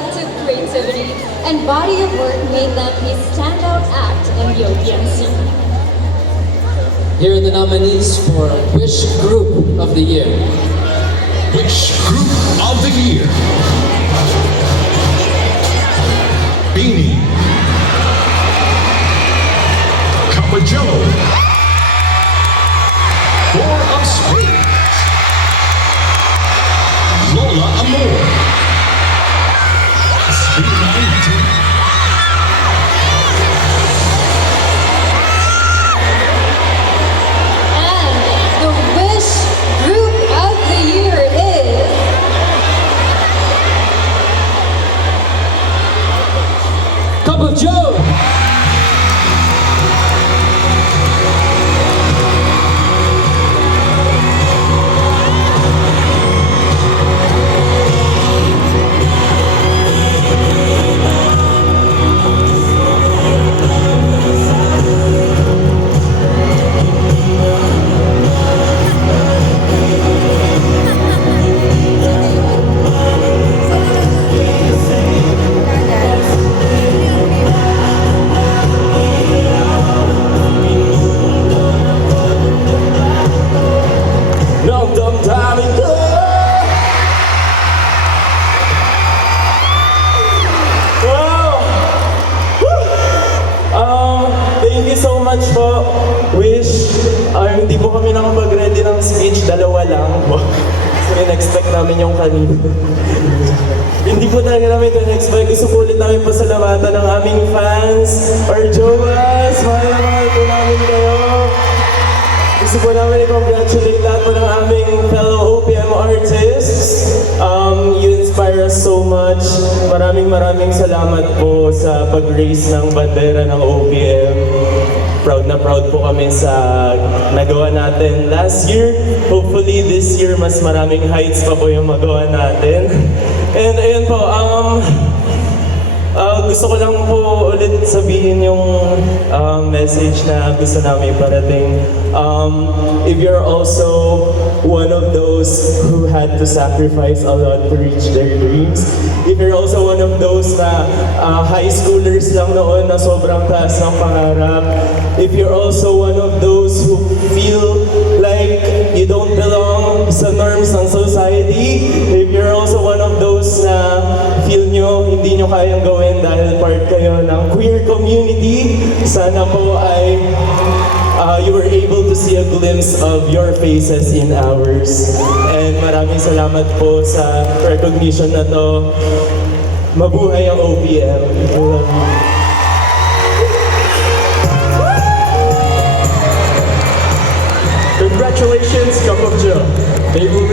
collective creativity and body of work made them a standout act in the OPM scene. Here are the nominees for Wish Group of the Year. Wish Group of the Year. Beanie. Cup of Joe. For a Speech. Lola Amor. Sweet 19. And the Wish Group of the Year is Cup of Joe. Thank you so much po, Wish. Hindi po kami nakapag-ready ng speech, dalawa lang. So, in-expect namin yung kanina. Hindi po talaga namin ito in-expect. Gusto po ulit namin pasalamatan ng aming fans or jowas. Mahal po namin kayo. Gusto po namin i-congratulate lahat po ng aming fellow OPM artists. You inspire us so much. Maraming salamat po sa pag-raise ng bandera ng OPM. Proud na proud po kami sa nagawa natin last year. Hopefully this year mas maraming heights pa po yung magawa natin. And ayun po, gusto ko lang po ulit sabihin yung message na gusto namin parating. If you're also one of those who had to sacrifice a lot to reach their dreams, if you're also one of those na high schoolers lang noon na sobrang taas ng pangarap, if you're also one of those who feel like you don't belong sa norms ng society, if you're also one of those na feel nyo hindi nyo kayang gawin dahil part kayo ng queer community, sana po ay you were able to see a glimpse of your faces in ours. And maraming salamat po sa recognition na to. Mabuhay ang OPM. I love you. Congratulations, Cup of Joe. They will